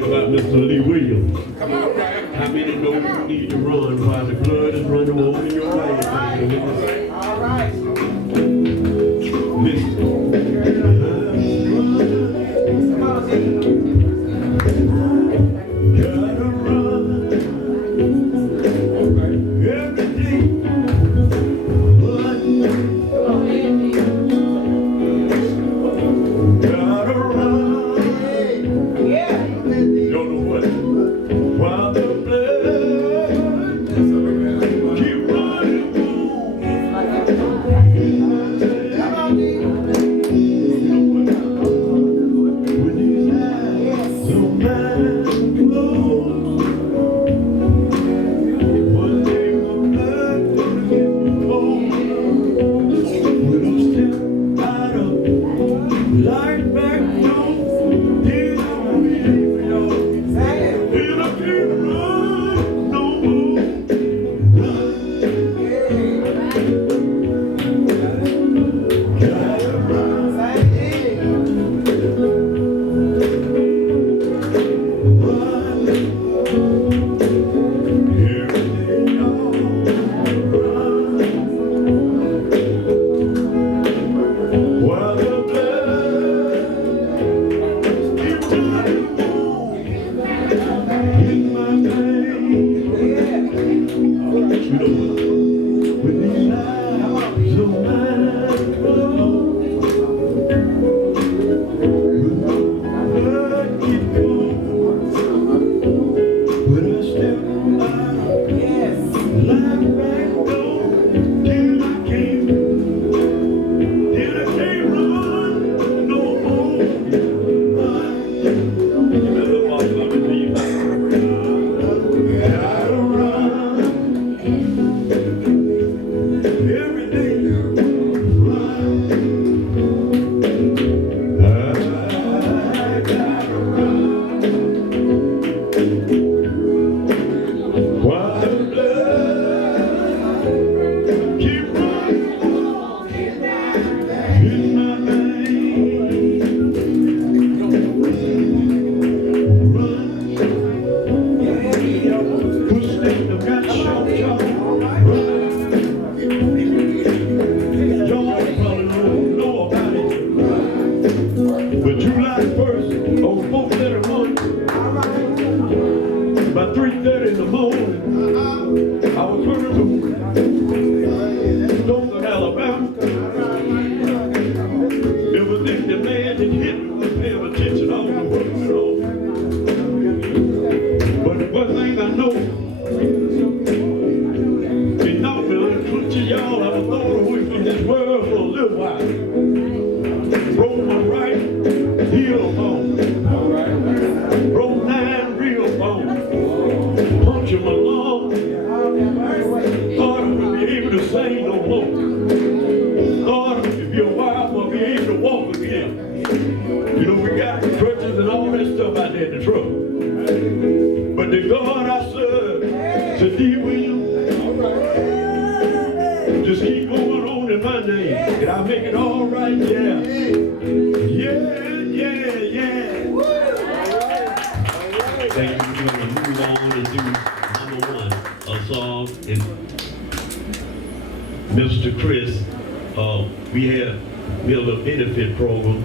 thing about Mr. Lee Williams. Come on, right. How many know you need to run while the blood is running over in your veins? All right. Listen. Mr. Chris, we have a little benefit program.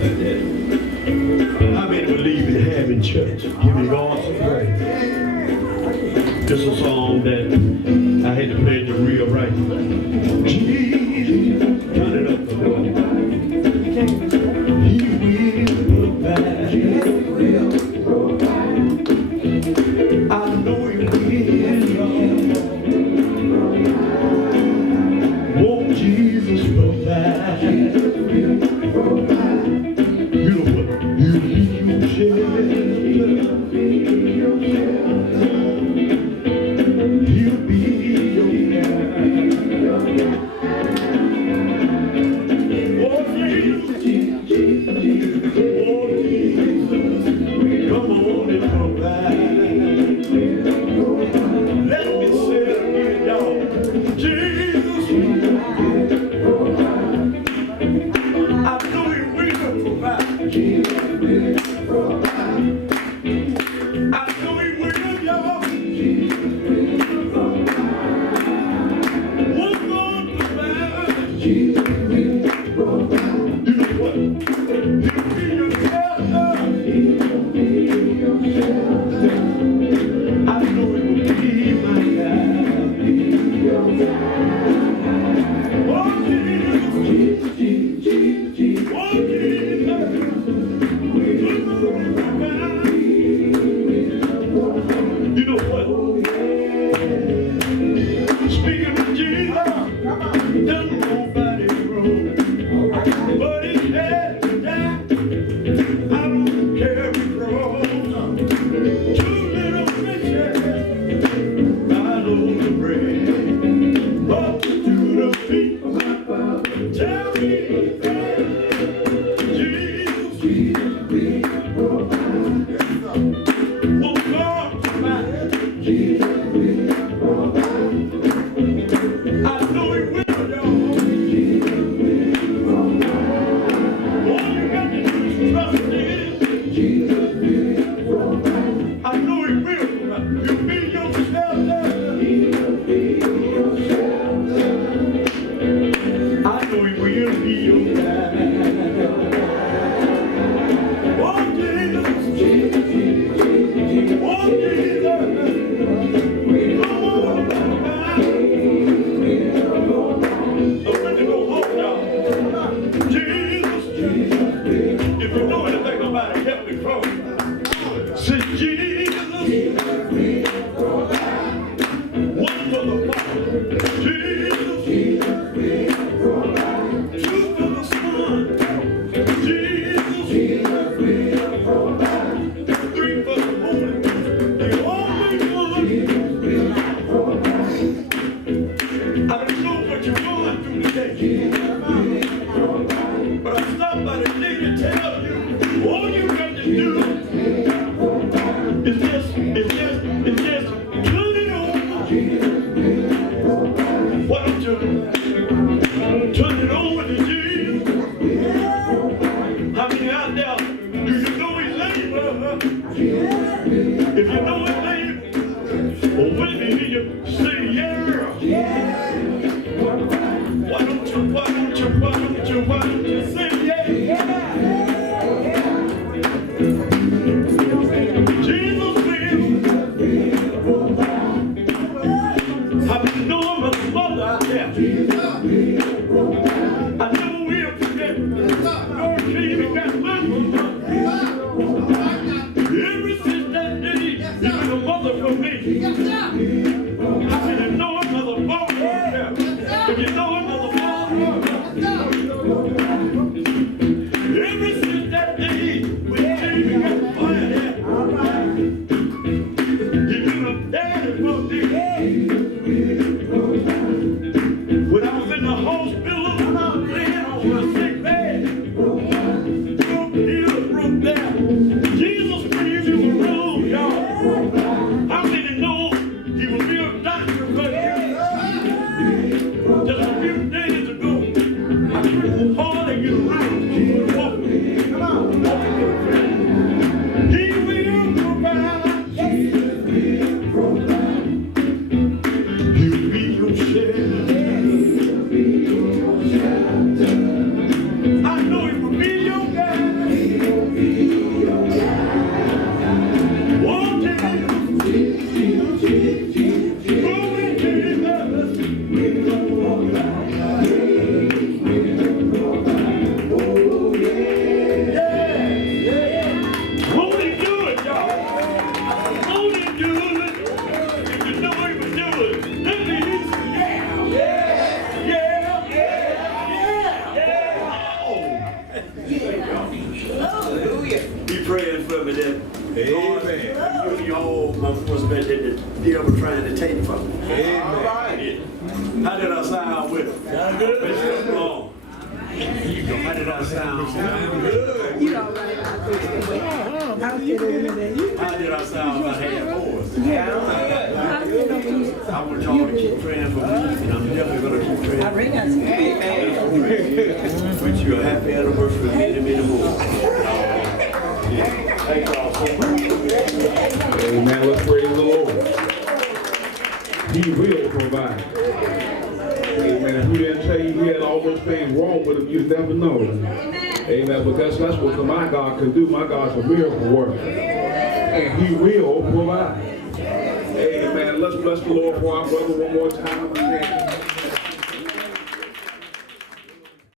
Like that. How many believe in having church? Give me God some praise. This is a song that I had to play the real right. Jesus, turn it up a little. Amen. Let's praise the Lord. He will provide. Amen. Who didn't tell you he had all those things wrong with him, you never know. Amen. But that's what my God can do. My God's a miracle worker. And he will provide. Amen. Let's bless the Lord for our brother one more time.